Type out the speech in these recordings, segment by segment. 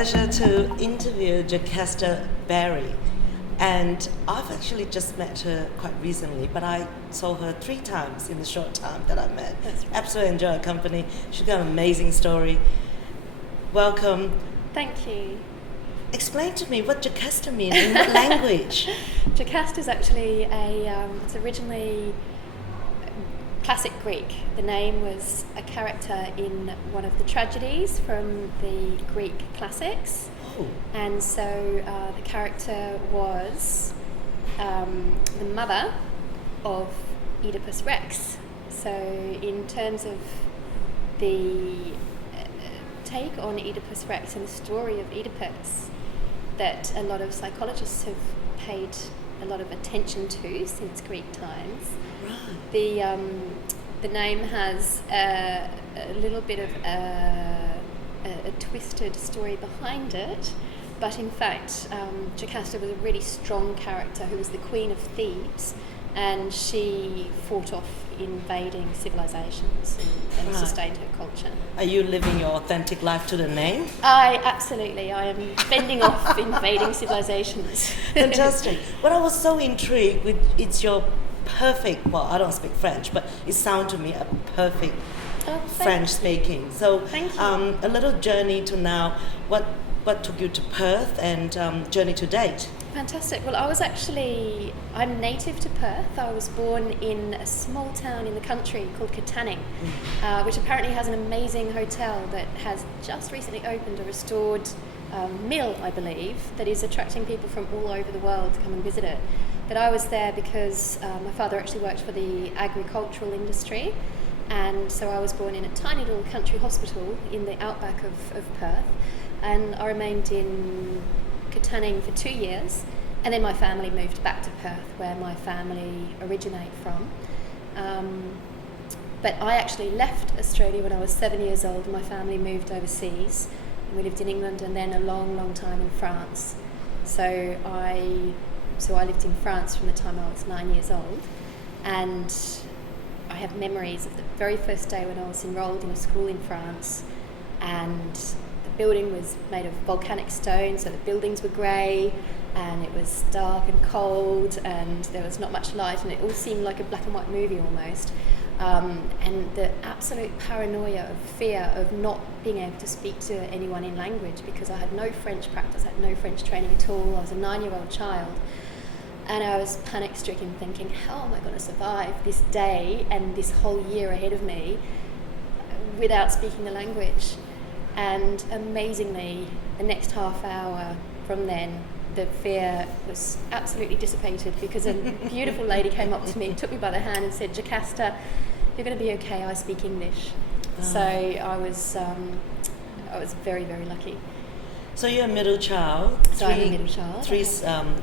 pleasure to interview Jacasta Berry. And I've actually just met her quite recently, but I saw her 3 times in the short time that I met. That's right. Absolutely enjoy her company. She's got an amazing story. Welcome. Thank you. Explain to me what Jacasta means in what language? Jacasta is actually it's originally classic Greek. The name was a character in one of the tragedies from the Greek classics. Oh. And so the character was the mother of Oedipus Rex. So in terms of the take on Oedipus Rex and the story of Oedipus that a lot of psychologists have paid a lot of attention to since Greek times. Right. The name has a little bit of a twisted story behind it, but in fact Jacasta was a really strong character who was the queen of Thebes, and she fought off invading civilizations and Right. sustained her culture. Are you living your authentic life to the name? I am fending off invading civilizations. Fantastic. Well, I was so intrigued with it's your perfect, well, I don't speak French, but it sounds to me a perfect French speaking. So Thank you. A little journey to now, what took you to Perth and journey to date? Fantastic. Well, I'm native to Perth. I was born in a small town in the country called Katanning, which apparently has an amazing hotel that has just recently opened a restored mill, I believe, that is attracting people from all over the world to come and visit it. But I was there because my father actually worked for the agricultural industry, and so I was born in a tiny little country hospital in the outback of Perth, and I remained in Katanning for 2 years, and then my family moved back to Perth, where my family originate from. But I actually left Australia when I was 7 years old, and my family moved overseas, and we lived in England and then a long, long time in France. So I lived in France from the time I was 9 years old, and I have memories of the very first day when I was enrolled in a school in France, and the building was made of volcanic stone, so the buildings were grey, and it was dark and cold, and there was not much light, and it all seemed like a black and white movie almost. And the absolute paranoia of fear of not being able to speak to anyone in language, because I had no French practice, I had no French training at all. I was a 9-year-old child, and I was panic-stricken, thinking, how am I going to survive this day and this whole year ahead of me without speaking the language? And amazingly, the next half hour from then, the fear was absolutely dissipated, because a beautiful lady came up to me, took me by the hand and said, Jacasta, you're going to be okay, I speak English. So I was very, very lucky. So you're a middle child. I'm a middle child. 3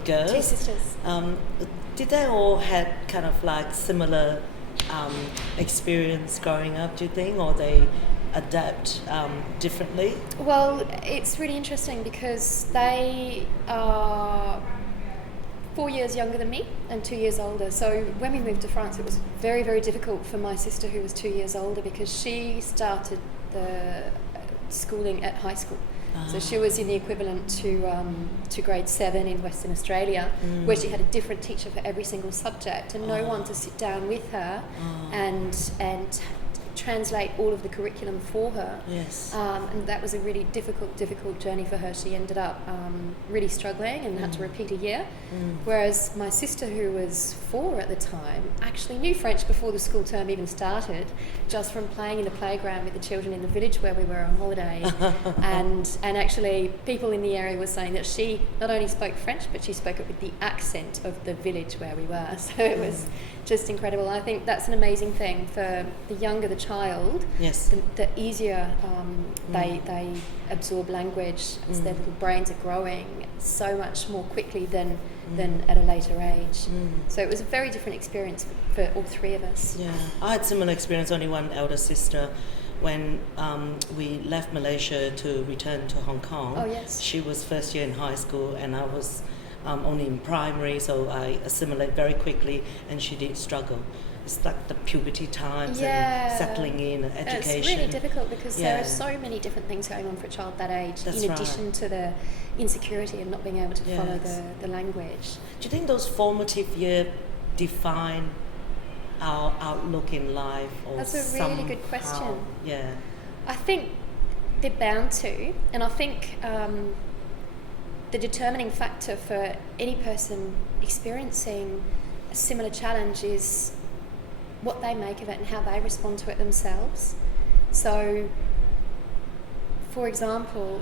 girls. 2 sisters. Did they all had kind of like similar experience growing up, do you think, or they adapt differently? Well, it's really interesting because they are 4 years younger than me and 2 years older. So when we moved to France, it was very, very difficult for my sister, who was 2 years older, because she started the schooling at high school. So she was in the equivalent to grade 7 in Western Australia, where she had a different teacher for every single subject, and no one to sit down with her and translate all of the curriculum for her. Yes. And that was a really difficult journey for her. She ended up really struggling and had to repeat a year. Whereas my sister, who was 4 at the time, actually knew French before the school term even started, just from playing in the playground with the children in the village where we were on holiday. and actually people in the area were saying that she not only spoke French, but she spoke it with the accent of the village where we were. So it was just incredible. I think that's an amazing thing for the younger the child. Yes. The easier they absorb language as their little brains are growing so much more quickly than at a later age. So it was a very different experience for all 3 of us. Yeah, I had similar experience. Only one elder sister. When we left Malaysia to return to Hong Kong, Oh, yes. she was first year in high school, and I was only in primary, so I assimilate very quickly, and she did struggle. it's like the puberty times Yeah. and settling in and education. It's really difficult because Yeah. there are so many different things going on for a child that age, That's in right. addition to the insecurity of not being able to follow Yes. the language. Do you think those formative years define our outlook in life? Or That's a really good question. somehow? Yeah. I think they're bound to, and I think the determining factor for any person experiencing a similar challenge is what they make of it and how they respond to it themselves. So, for example,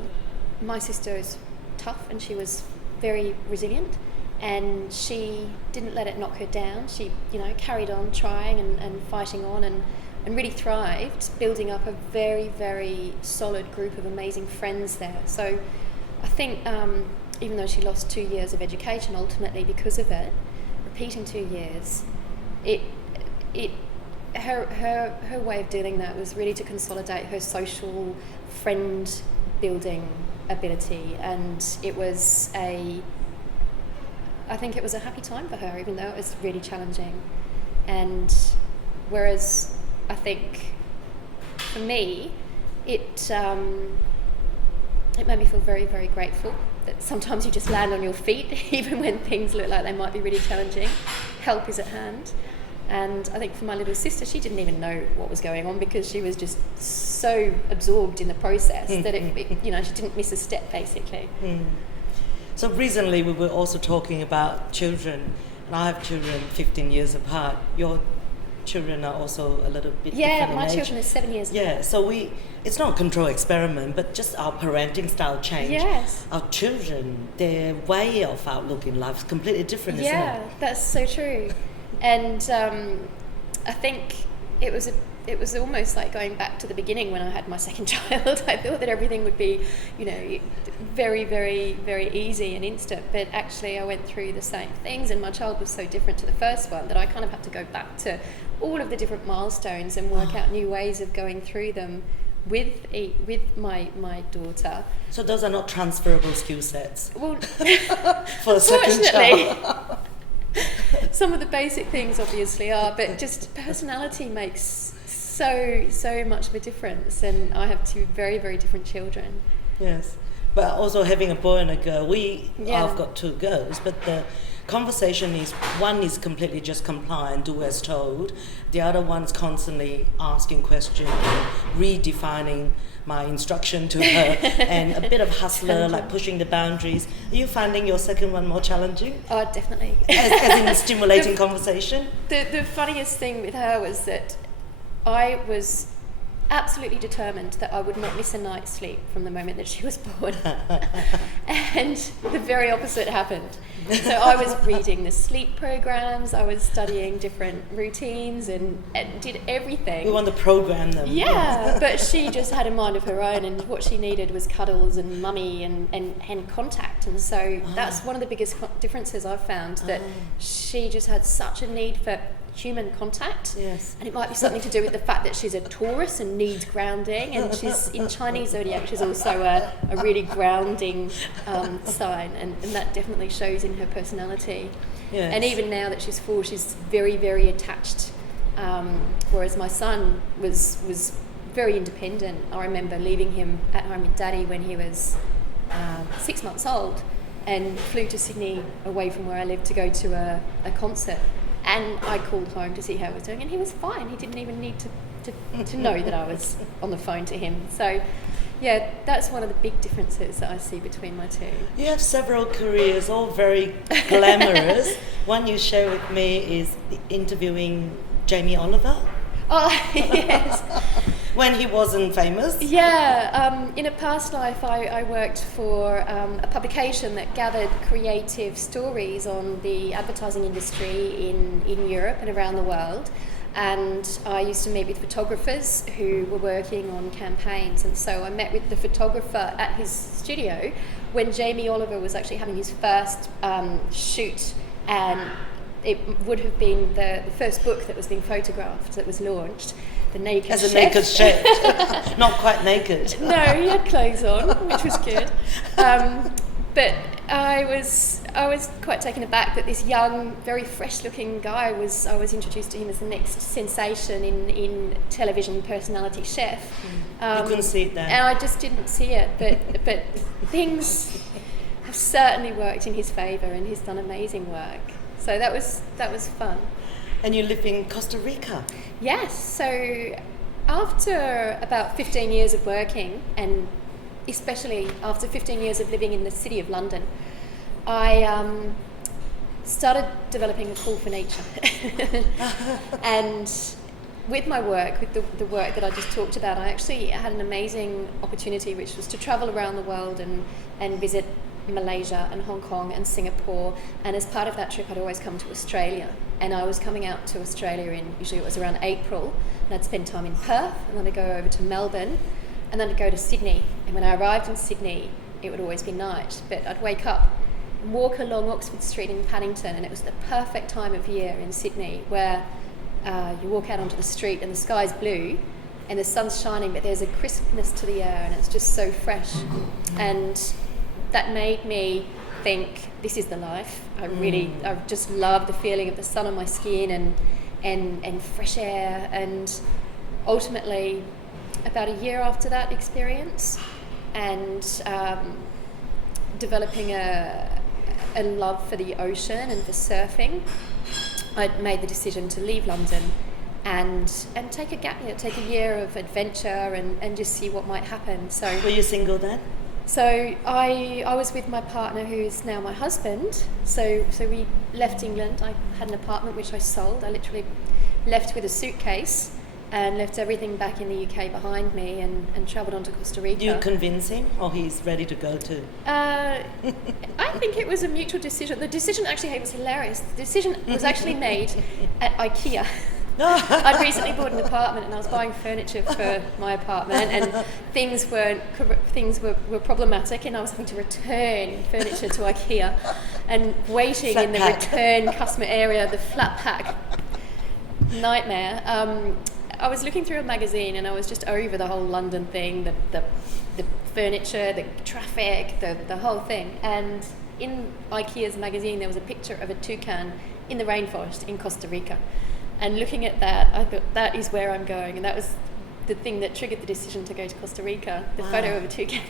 my sister is tough and she was very resilient, and she didn't let it knock her down. She, carried on trying and fighting on and really thrived, building up a very, very solid group of amazing friends there. So I think even though she lost 2 years of education ultimately because of it, repeating 2 years, her way of doing that was really to consolidate her social friend building ability, and I think it was a happy time for her, even though it was really challenging. And whereas I think for me, it made me feel very, very grateful that sometimes you just land on your feet, even when things look like they might be really challenging. Help is at hand. And I think for my little sister, she didn't even know what was going on because she was just so absorbed in the process that she didn't miss a step, basically. So recently we were also talking about children, and I have children 15 years apart. Your children are also a little bit different in my age. children are 7 years apart. Yeah, so it's not a control experiment, but just our parenting style change. Yes. Our children, their way of outlook in life is completely different, isn't it? Yeah, that's so true. And I think it was almost like going back to the beginning when I had my second child. I thought that everything would be, very, very, very easy and instant. But actually I went through the same things, and my child was so different to the first one that I kind of had to go back to all of the different milestones and work out new ways of going through them with my daughter. So those are not transferable skill sets Well, for a second child. some of the basic things obviously are, but just personality makes so much of a difference, and I have two very, very different children. Yes, but also having a boy and a girl, I've got two girls, but the conversation is, one is completely just comply and do as told, the other one's constantly asking questions and redefining my instruction to her, and a bit of hustler, like pushing the boundaries. Are you finding your second one more challenging? Oh, definitely. As in stimulating conversation? The funniest thing with her was that I was absolutely determined that I would not miss a night's sleep from the moment that she was born. And the very opposite happened. So I was reading the sleep programs, I was studying different routines and did everything. We want to program them. Yeah, but she just had a mind of her own, and what she needed was cuddles and mummy and contact. And so that's one of the biggest differences I've found, that she just had such a need for human contact. Yes. And it might be something to do with the fact that she's a Taurus and needs grounding, and she's in Chinese zodiac, she's also a really grounding sign, and that definitely shows in her personality. Yes. And even now that she's 4, she's very, very attached, whereas my son was very independent. I remember leaving him at home with Daddy when he was 6 months old, and flew to Sydney away from where I lived to go to a concert. And I called home to see how he was doing, and he was fine. He didn't even need to know that I was on the phone to him. So, yeah, that's one of the big differences that I see between my two. You have several careers, all very glamorous. One you share with me is interviewing Jamie Oliver. Oh, yes. When he wasn't famous. Yeah, in a past life I worked for a publication that gathered creative stories on the advertising industry in Europe and around the world. And I used to meet with photographers who were working on campaigns, and so I met with the photographer at his studio when Jamie Oliver was actually having his first shoot, and it would have been the first book that was being photographed that was launched, The Naked Chef. As a naked chef. Not quite naked. No, he had clothes on, which was good. But I was quite taken aback that this young, very fresh-looking guy I was introduced to him as the next sensation in television personality chef. You couldn't see it then, and I just didn't see it. But things have certainly worked in his favour, and he's done amazing work. So that was fun. And you live in Costa Rica. Yes. So after about 15 years of working, and especially after 15 years of living in the city of London, I started developing a call for nature. And with my work, with the work that I just talked about, I actually had an amazing opportunity, which was to travel around the world and visit Malaysia and Hong Kong and Singapore. And as part of that trip, I'd always come to Australia. And I was coming out to Australia usually it was around April, and I'd spend time in Perth, and then I'd go over to Melbourne, and then I'd go to Sydney. And when I arrived in Sydney, it would always be night, but I'd wake up and walk along Oxford Street in Paddington, and it was the perfect time of year in Sydney where you walk out onto the street and the sky's blue and the sun's shining, but there's a crispness to the air and it's just so fresh. And that made me think, this is the life. I just love the feeling of the sun on my skin and fresh air. And ultimately, about a year after that experience and developing a love for the ocean and for surfing, I made the decision to leave London and take a gap year, take a year of adventure and just see what might happen. So were you single then? So I was with my partner, who is now my husband. So we left England. I had an apartment which I sold. I literally left with a suitcase and left everything back in the UK behind me and travelled on to Costa Rica. Do you convince him, or he's ready to go too? I think it was a mutual decision. The decision actually was hilarious. The decision was actually made at IKEA. I'd recently bought an apartment and I was buying furniture for my apartment, and things were problematic, and I was having to return furniture to IKEA and waiting flat in the pack. return customer area, the flat pack nightmare. I was looking through a magazine and I was just over the whole London thing, the furniture, the traffic, the whole thing. And in IKEA's magazine there was a picture of a toucan in the rainforest in Costa Rica. And looking at that, I thought, that is where I'm going. And that was the thing that triggered the decision to go to Costa Rica, the photo of a toucan.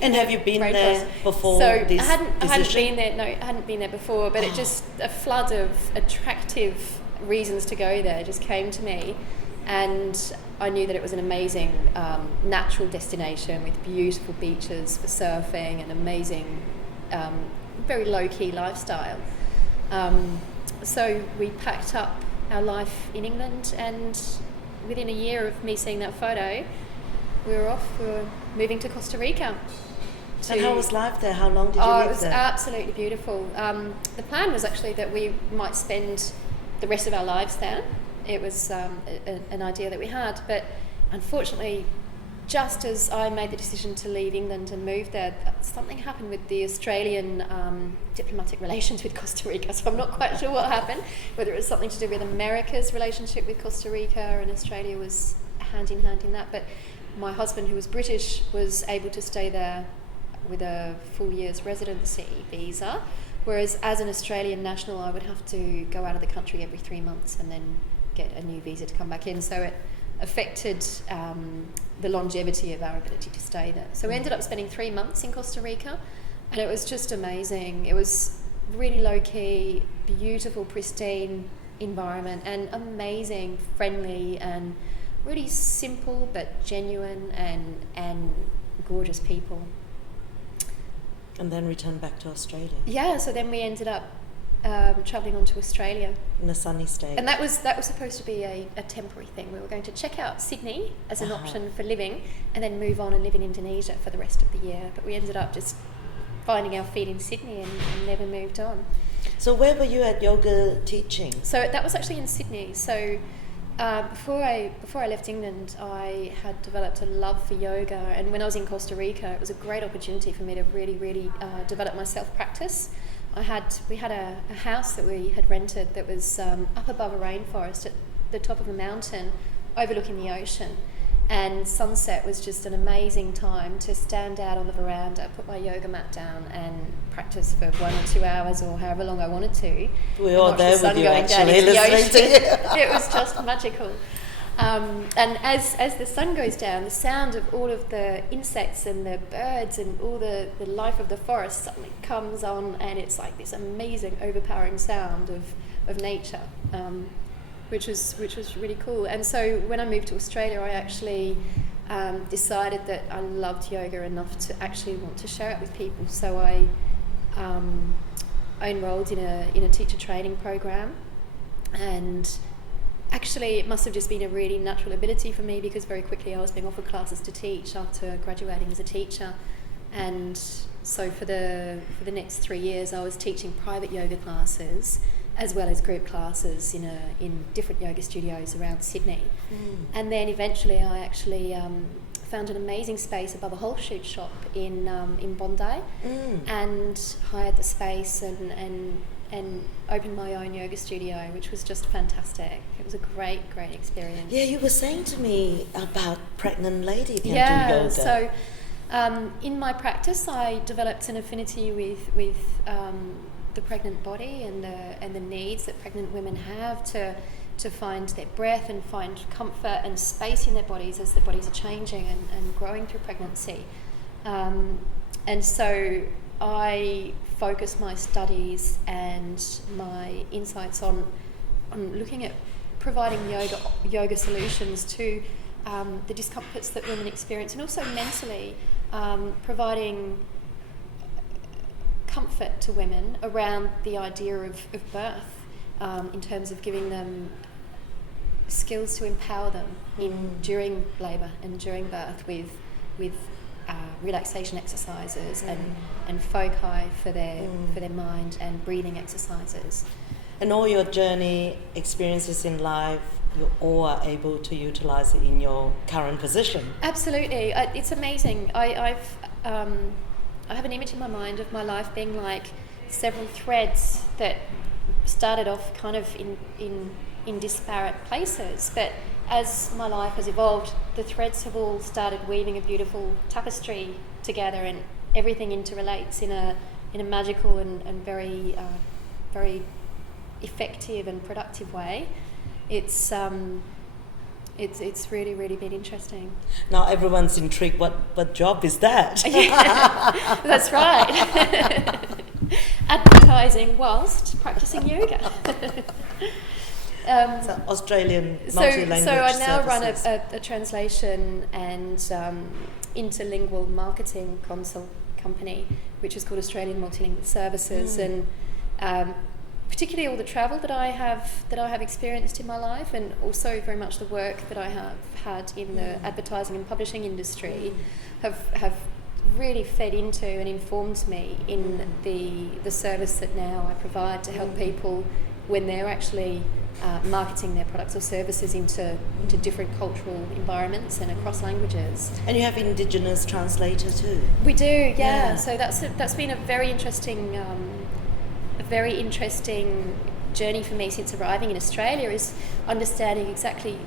And have you been there before So this I hadn't decision? been there. No, I hadn't been there before. But it just, a flood of attractive reasons to go there just came to me. And I knew that it was an amazing natural destination with beautiful beaches for surfing and amazing, very low-key lifestyle. So we packed up our life in England, and within a year of me seeing that photo, we were moving to Costa Rica. And how was life there? How long did you live there? It was absolutely beautiful. The plan was actually that we might spend the rest of our lives there. It was an idea that we had, but unfortunately, just as I made the decision to leave England and move there, something happened with the Australian diplomatic relations with Costa Rica. So I'm not quite sure what happened, whether it was something to do with America's relationship with Costa Rica and Australia was hand in hand in that. But my husband, who was British, was able to stay there with a full year's residency visa, whereas as an Australian national, I would have to go out of the country every 3 months and then get a new visa to come back in. So it affected the longevity of our ability to stay there. So we ended up spending 3 months in Costa Rica, and it was just amazing. It was really low-key, beautiful, pristine environment, and amazing, friendly, and really simple but genuine and gorgeous people. And then returned back to Australia. Yeah, so then we ended up travelling on to Australia. In the sunny state. And that was supposed to be a temporary thing. We were going to check out Sydney as an option for living and then move on and live in Indonesia for the rest of the year. But we ended up just finding our feet in Sydney and never moved on. So where were you at yoga teaching? So that was actually in Sydney. So before I left England, I had developed a love for yoga. And when I was in Costa Rica, it was a great opportunity for me to really, really develop my self-practice. We had a house that we had rented that was up above a rainforest at the top of a mountain overlooking the ocean, And sunset was just an amazing time to stand out on the veranda, put my yoga mat down and practice for 1 or 2 hours or however long I wanted to. We were all there with you actually listening to you. It was just magical. And as the sun goes down, the sound of all of the insects and the birds and all the life of the forest suddenly comes on, and it's like this amazing, overpowering sound of nature, which was really cool. And so when I moved to Australia, I actually decided that I loved yoga enough to actually want to share it with people. So I enrolled in a teacher training program, and actually, it must have just been a really natural ability for me, because very quickly I was being offered classes to teach after graduating as a teacher. And so for the next 3 years, I was teaching private yoga classes as well as group classes in different yoga studios around Sydney. And then eventually I actually found an amazing space above a whole shoot shop in Bondi, and hired the space and opened my own yoga studio, which was just fantastic. It was a great experience. Yeah, you were saying to me about pregnant lady can do yoga. So in my practice, I developed an affinity with the pregnant body and the needs that pregnant women have to find their breath and find comfort and space in their bodies as their bodies are changing and growing through pregnancy. And so I focus my studies and my insights on looking at providing yoga solutions to the discomforts that women experience, and also mentally providing comfort to women around the idea of birth, in terms of giving them skills to empower them during labour and during birth with relaxation exercises and foci for their mind, and breathing exercises. And all your journey experiences in life, you all are able to utilise it in your current position. Absolutely, it's amazing. I have an image in my mind of my life being like several threads that started off kind of in disparate places, but as my life has evolved, the threads have all started weaving a beautiful tapestry together, and everything interrelates in a magical and very effective and productive way. It's really, really been interesting. Now everyone's intrigued. What job is that? Yeah, that's right. Advertising whilst practicing yoga. So Australian multilingual. So I now services. run a translation and interlingual marketing consult company, which is called Australian Multilingual Services, and particularly all the travel that I have experienced in my life, and also very much the work that I have had in the advertising and publishing industry, have really fed into and informed me in the service that now I provide to help people when they're actually marketing their products or services into different cultural environments and across languages. And you have Indigenous translator too. We do, yeah. So that's been a very interesting journey for me since arriving in Australia, is understanding exactly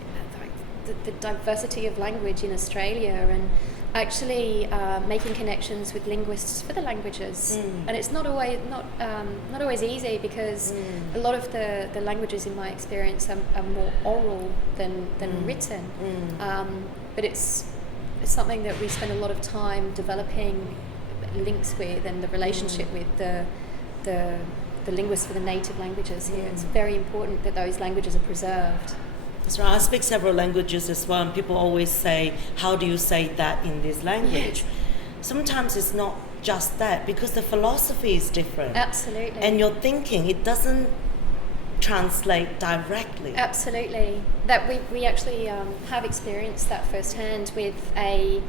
the diversity of language in Australia, and actually making connections with linguists for the languages. And it's not always easy, because a lot of the languages in my experience are more oral than written. But it's something that we spend a lot of time developing links with, and the relationship with the linguists for the native languages here. It's very important that those languages are preserved. That's right. I speak several languages as well, and people always say, how do you say that in this language? Yes. Sometimes it's not just that, because the philosophy is different. Absolutely. And your thinking, it doesn't translate directly. Absolutely. That we actually have experienced that firsthand with a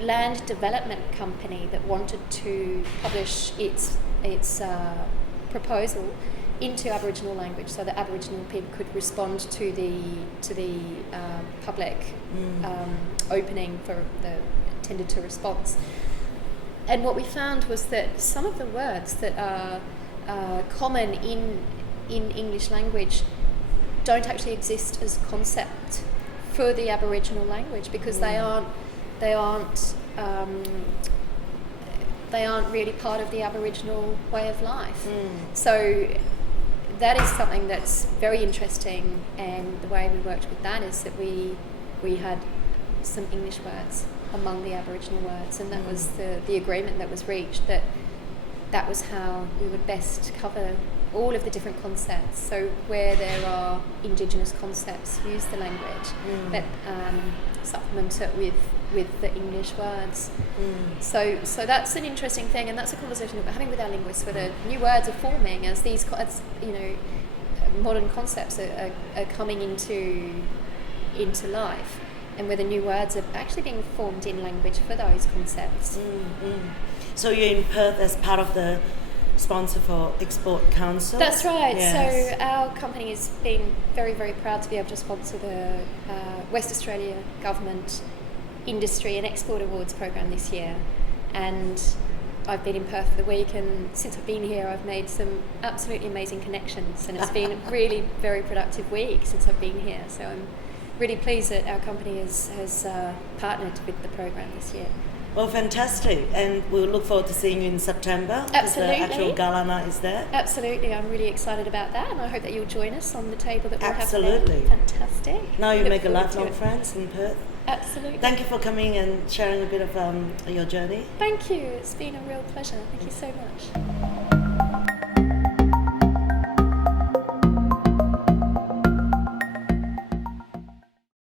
land development company that wanted to publish its proposal into Aboriginal language, so that Aboriginal people could respond to the public opening for the intended to response. And what we found was that some of the words that are common in English language don't actually exist as concept for the Aboriginal language, because they aren't really part of the Aboriginal way of life. So that is something that's very interesting, and the way we worked with that is that we had some English words among the Aboriginal words, and that was the agreement that was reached, that was how we would best cover all of the different concepts. So where there are Indigenous concepts, use the language, but supplement it with the English words. So that's an interesting thing, and that's a conversation that we're having with our linguists, whether new words are forming as these, modern concepts are coming into life, and whether new words are actually being formed in language for those concepts. So you're in Perth as part of the sponsor for Export Council? That's right. Yes. So our company has been very, very proud to be able to sponsor the West Australia Government Industry and Export Awards program this year. And I've been in Perth for the week, and since I've been here I've made some absolutely amazing connections, and it's been a really very productive week since I've been here. So I'm really pleased that our company has partnered with the program this year. Well, fantastic, and we'll look forward to seeing you in September. Absolutely. The actual gala night is there. Absolutely, I'm really excited about that, and I hope that you'll join us on the table that we'll have there. Absolutely. Fantastic. Now you Look make a forward to lifelong it. friends in Perth. Absolutely. Thank you for coming and sharing a bit of your journey. Thank you. It's been a real pleasure. Thank you so much.